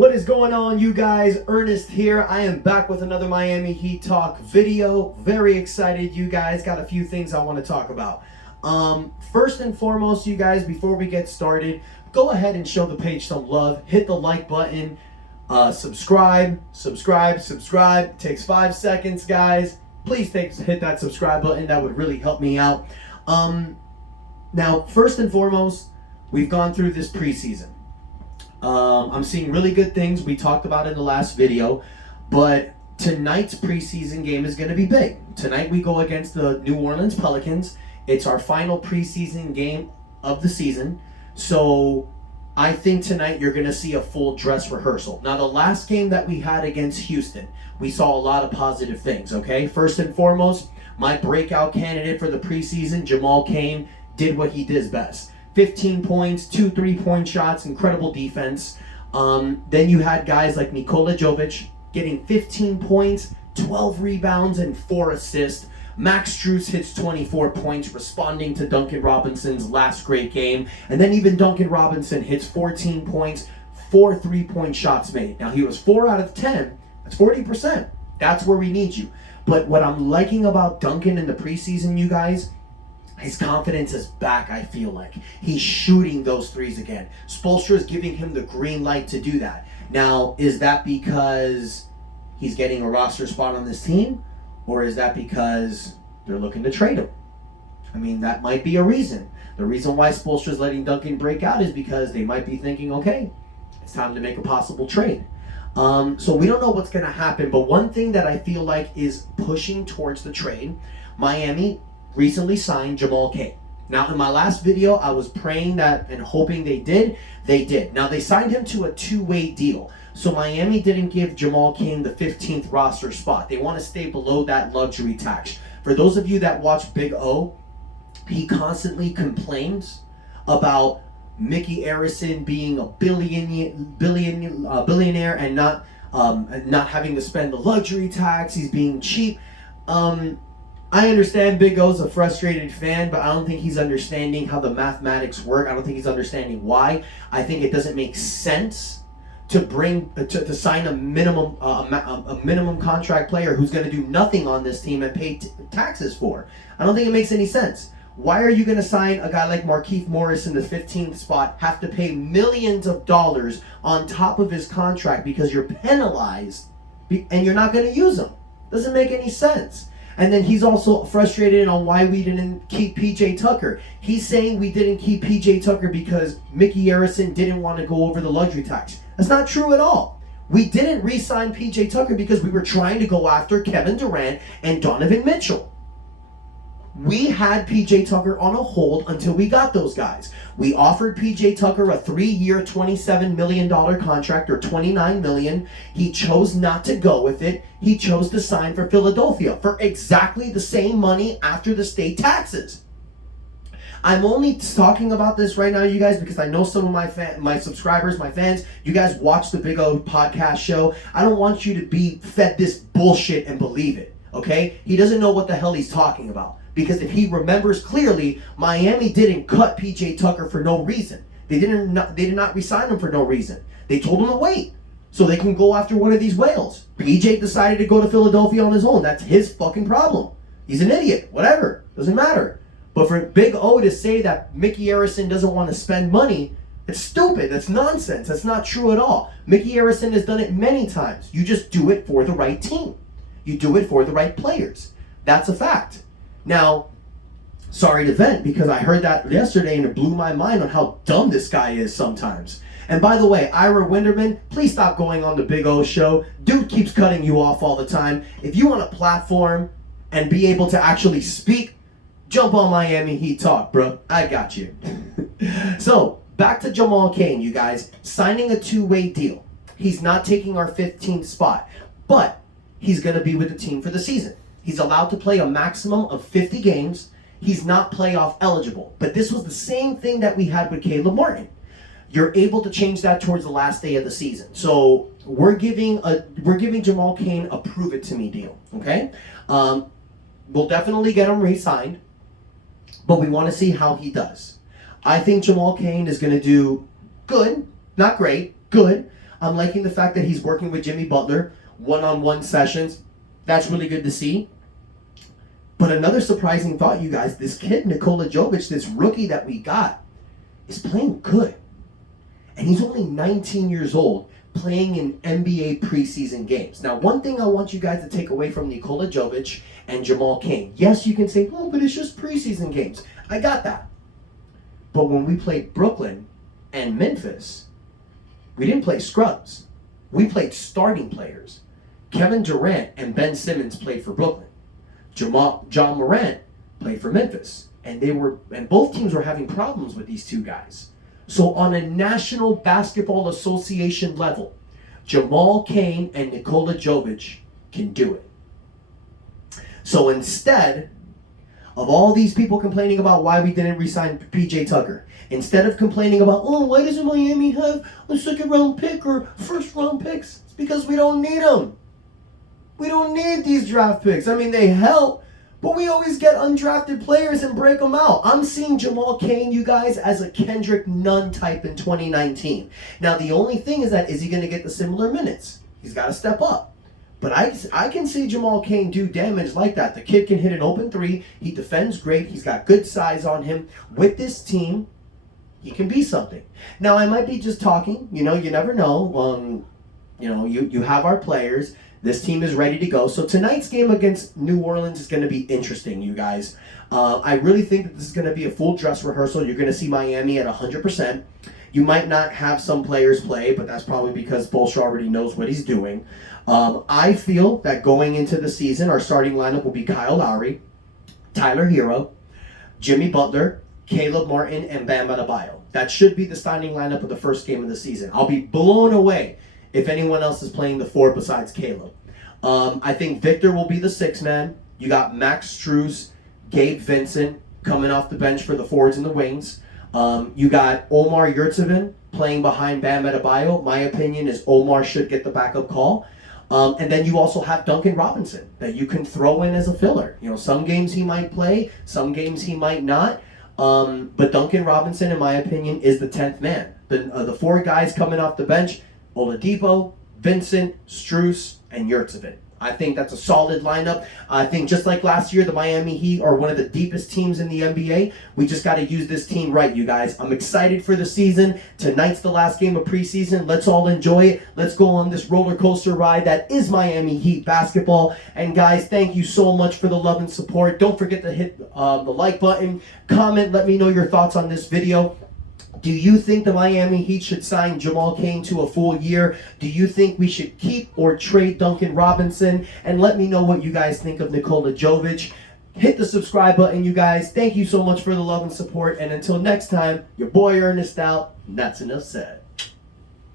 What is going on, you guys? Ernest here. I am back with another Miami Heat Talk video. Very excited, you guys. Got a few things I want to talk about. First and foremost, you guys, before we get started, go ahead and show the page some love. Hit the like button. Subscribe. It takes 5 seconds, guys. Please hit that subscribe button. That would really help me out. Now, first and foremost, we've gone through this preseason. I'm seeing really good things. We talked about it in the last video, but tonight's preseason game is going to be big. Tonight we go against the New Orleans Pelicans. It's our final preseason game of the season. So I think tonight you're going to see a full dress rehearsal. Now, the last game that we had against Houston, we saw a lot of positive things, okay? First and foremost, my breakout candidate for the preseason, Jamal Cain, did what he does best. 15 points, 2 3-point shots, incredible defense. Then you had guys like Nikola Jovic getting 15 points, 12 rebounds, and 4 assists. Max Strus hits 24 points, responding to Duncan Robinson's last great game. And then even Duncan Robinson hits 14 points, 4 3-point shots made. Now, he was 4 out of 10. That's 40%. That's where we need you. But what I'm liking about Duncan in the preseason, you guys, his confidence is back, I feel like. He's shooting those threes again. Spoelstra is giving him the green light to do that. Now, is that because he's getting a roster spot on this team? Or is that because they're looking to trade him? I mean, that might be a reason. The reason why Spoelstra is letting Duncan break out is because they might be thinking, okay, it's time to make a possible trade. So we don't know what's going to happen. But one thing that I feel like is pushing towards the trade, Miami recently signed Jamal Cain. Now, in my last video, I was praying that and hoping they did. They did. Now, they signed him to a 2-way deal. So Miami didn't give Jamal Cain the 15th roster spot. They want to stay below that luxury tax. For those of you that watch Big O, he constantly complains about Mickey Arison being a billionaire and not having to spend the luxury tax. He's being cheap. I understand Big O's a frustrated fan, but I don't think he's understanding how the mathematics work. I don't think he's understanding why. I think it doesn't make sense to sign a minimum contract player who's going to do nothing on this team and pay taxes for. I don't think it makes any sense. Why are you going to sign a guy like Markieff Morris in the 15th spot, have to pay millions of dollars on top of his contract because you're penalized and you're not going to use him? Doesn't make any sense. And then he's also frustrated on why we didn't keep P.J. Tucker. He's saying we didn't keep P.J. Tucker because Mickey Arison didn't want to go over the luxury tax. That's not true at all. We didn't re-sign P.J. Tucker because we were trying to go after Kevin Durant and Donovan Mitchell. We had P.J. Tucker on a hold until we got those guys. We offered P.J. Tucker a 3-year, $27 million contract, or $29 million. He chose not to go with it. He chose to sign for Philadelphia for exactly the same money after the state taxes. I'm only talking about this right now, you guys, because I know some of my subscribers, my fans, you guys watch the Big O podcast show. I don't want you to be fed this bullshit and believe it, okay? He doesn't know what the hell he's talking about. Because if he remembers clearly, Miami didn't cut P.J. Tucker for no reason. They did not re-sign him for no reason. They told him to wait so they can go after one of these whales. P.J. decided to go to Philadelphia on his own. That's his fucking problem. He's an idiot. Whatever. Doesn't matter. But for Big O to say that Mickey Arison doesn't want to spend money, it's stupid. That's nonsense. That's not true at all. Mickey Arison has done it many times. You just do it for the right team. You do it for the right players. That's a fact. Now, sorry to vent because I heard that yesterday and it blew my mind on how dumb this guy is sometimes. And by the way, Ira Winderman, please stop going on the Big O show. Dude keeps cutting you off all the time. If you want a platform and be able to actually speak, jump on Miami Heat Talk, bro. I got you. So, back to Jamal Cain, you guys. Signing a 2-way deal. He's not taking our 15th spot, but he's going to be with the team for the season. He's allowed to play a maximum of 50 games. He's not playoff eligible. But this was the same thing that we had with Caleb Martin. You're able to change that towards the last day of the season. So we're giving Jamal Cain a prove it to me deal. Okay? We'll definitely get him re-signed, but we want to see how he does. I think Jamal Cain is going to do good, not great, good. I'm liking the fact that he's working with Jimmy Butler, one-on-one sessions. That's really good to see. But another surprising thought, you guys, this kid, Nikola Jovic, this rookie that we got, is playing good. And he's only 19 years old, playing in NBA preseason games. Now, one thing I want you guys to take away from Nikola Jovic and Jamal Cain. Yes, you can say, oh, but it's just preseason games. I got that. But when we played Brooklyn and Memphis, we didn't play scrubs. We played starting players. Kevin Durant and Ben Simmons played for Brooklyn. John Morant played for Memphis. And both teams were having problems with these two guys. So on a National Basketball Association level, Jamal Cain and Nikola Jovic can do it. So instead of all these people complaining about why we didn't re-sign PJ Tucker, instead of complaining about, oh, why doesn't Miami have a second round pick or first round picks? It's because we don't need them. We don't need these draft picks. I mean, they help, but we always get undrafted players and break them out. I'm seeing Jamal Cain, you guys, as a Kendrick Nunn type in 2019. Now, the only thing is he going to get the similar minutes? He's got to step up. But I can see Jamal Cain do damage like that. The kid can hit an open three. He defends great. He's got good size on him. With this team, he can be something. Now, I might be just talking. You never know. You have our players. This team is ready to go. So tonight's game against New Orleans is going to be interesting, you guys. I really think that this is going to be a full dress rehearsal. You're going to see Miami at 100%. You might not have some players play, but that's probably because Bolsher already knows what he's doing. I feel that going into the season, our starting lineup will be Kyle Lowry, Tyler Hero, Jimmy Butler, Caleb Martin, and Bam Adebayo. That should be the starting lineup of the first game of the season. I'll be blown away if anyone else is playing the four besides Caleb. I think Victor will be the sixth man. You got Max Strus, Gabe Vincent coming off the bench for the forwards and the wings. You got Omar Yurtseven playing behind Bam Adebayo. My opinion is Omar should get the backup call. And then you also have Duncan Robinson that you can throw in as a filler. Some games he might play, some games he might not. But Duncan Robinson, in my opinion, is the 10th man. The four guys coming off the bench, Oladipo, Vincent, Strus, and Yurtseven. I think that's a solid lineup. I think just like last year, the Miami Heat are one of the deepest teams in the NBA. We just got to use this team right, you guys. I'm excited for the season. Tonight's the last game of preseason. Let's all enjoy it. Let's go on this roller coaster ride that is Miami Heat basketball. And guys, thank you so much for the love and support. Don't forget to hit the like button, comment, let me know your thoughts on this video. Do you think the Miami Heat should sign Jamal Cain to a full year? Do you think we should keep or trade Duncan Robinson? And let me know what you guys think of Nikola Jovic. Hit the subscribe button, you guys. Thank you so much for the love and support. And until next time, your boy Ernest out. That's enough said.